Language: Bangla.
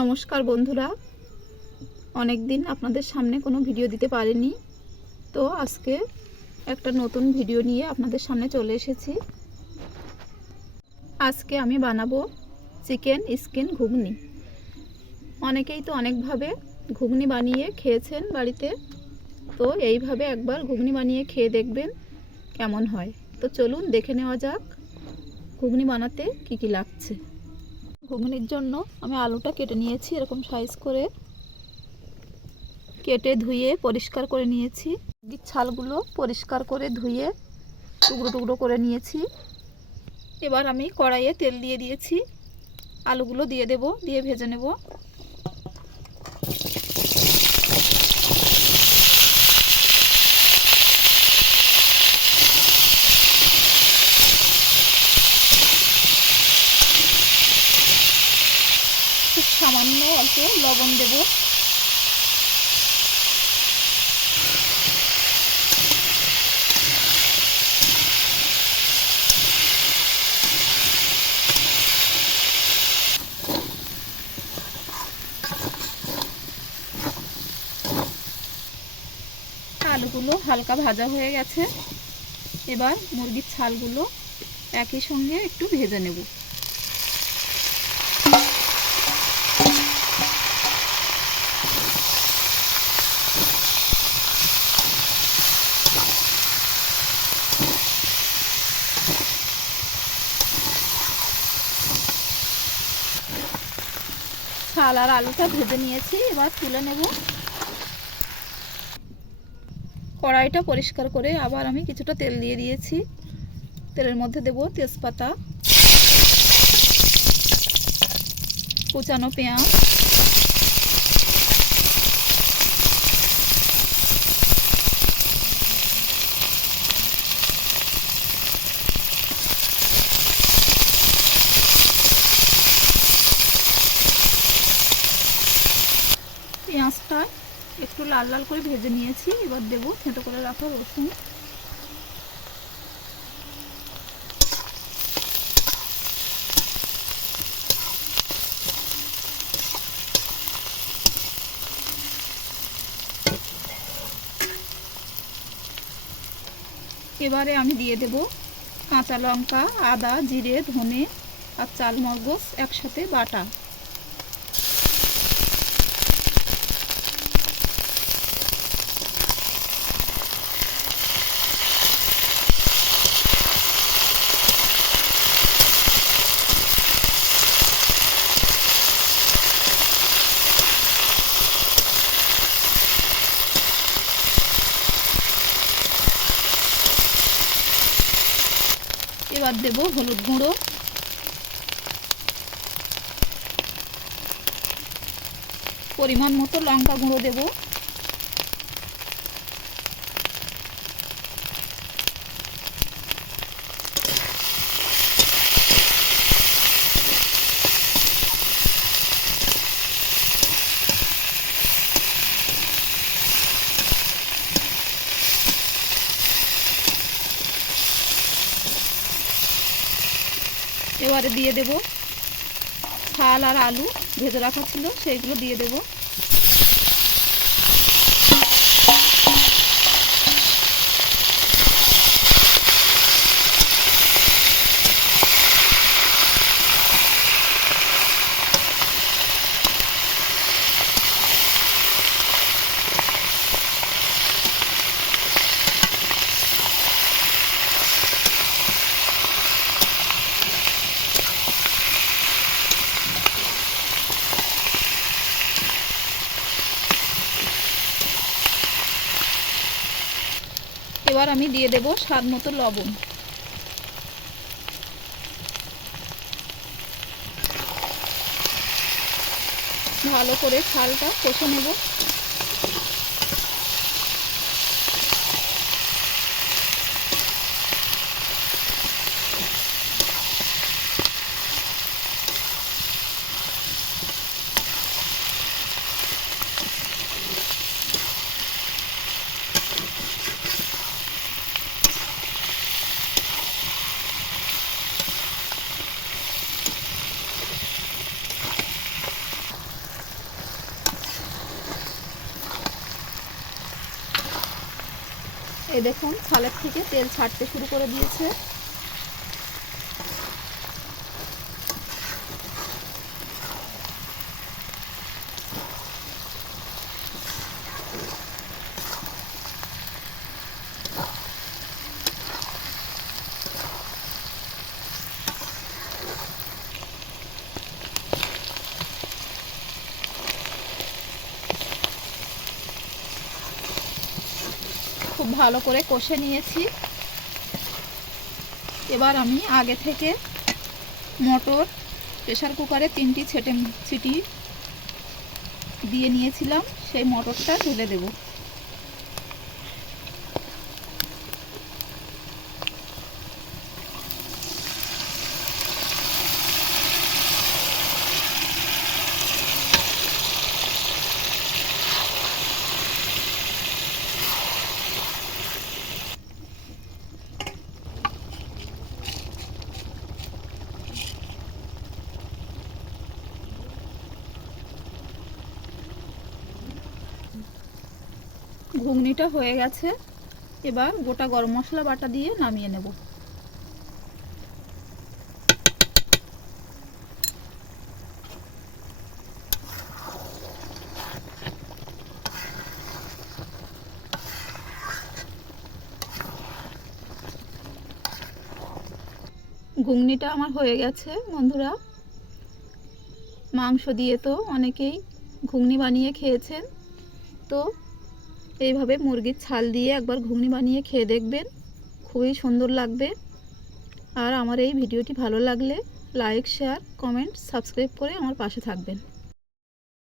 নমস্কার বন্ধুরা, অনেক দিন আপনাদের সামনে কোনো ভিডিও দিতে পারিনি, তো আজকে একটা নতুন ভিডিও নিয়ে আপনাদের সামনে চলে এসেছি। আজকে আমি বানাবো চিকেন স্কিন ঘুগনি। অনেকেই তো অনেকভাবে ঘুগনি বানিয়ে খেয়েছেন বাড়িতে, তো এইভাবে একবার ঘুগনি বানিয়ে খেয়ে দেখবেন কেমন হয়। তো চলুন দেখে নেওয়া যাক ঘুগনি বানাতে কি কি লাগছে। ঘুগনির জন্য আমি আলুটা কেটে নিয়েছি, এরকম সাইজ করে কেটে ধুয়ে পরিষ্কার করে নিয়েছি। ছালগুলো পরিষ্কার করে ধুয়ে টুকরো টুকরো করে নিয়েছি। এবার আমি কড়াইয়ে তেল দিয়ে দিয়েছি, আলুগুলো দিয়ে দেব, দিয়ে ভেজে নেব। খুব সামান্য অল্প লবণ দেব। আলুগুলো হালকা ভাজা হয়ে গেছে, এবার মুরগির ছালগুলো একই সঙ্গে একটু ভেজে নেব। ছাল আর আলুটা ভেজে নিয়েছি, এবার তুলে নেব। কড়াইটা পরিষ্কার করে আবার আমি কিছুটা তেল দিয়ে দিয়েছি। তেলের মধ্যে দেব তেজপাতা, কুচানো পেঁয়াজ, পেঁয়াজটা একটু লাল লাল করে ভেজে নিয়েছি। এবার দেব থেঁতো করে রাখা রসুন, এবারে আমি দিয়ে দেব কাঁচা লঙ্কা, আদা, জিরে, ধনে আর চাল মগজ একসাথে বাটা। এবার দেব হলুদ গুঁড়ো, পরিমাণ মতো লঙ্কা গুঁড়ো দেব, এবারে দিয়ে দেব ছাল আর আলু ভেজে রাখা ছিল, সেইগুলো দিয়ে দেব। এবার আমি দিয়ে দেব স্বাদ মতো লবণ। ভালো করে ছালটা কষে নেব। এই দেখুন ছালের থেকে তেল ছাড়তে শুরু করে দিয়েছে। খুব ভালো করে কষে নিয়েছি। এবার আমি আগে থেকে মটর প্রেসার কুকারে 3টি সিটি দিয়ে নিয়েছিলাম, সেই মটরটা ঢেলে দেব। ঘুগনিটা হয়ে গেছে। এবার গোটা গরম মশলা বাটা দিয়ে নামিয়ে নেব। ঘুগনিটা আমার হয়ে গেছে বন্ধুরা। মাংস দিয়ে তো অনেকেই ঘুগনি বানিয়ে খেয়েছেন, তো এইভাবে মুরগির ছাল দিয়ে একবার ঘুগনি বানিয়ে খেয়ে দেখবেন, খুবই সুন্দর লাগবে। আর আমার এই ভিডিওটি ভালো লাগলে লাইক, শেয়ার, কমেন্ট, সাবস্ক্রাইব করে আমার পাশে থাকবেন।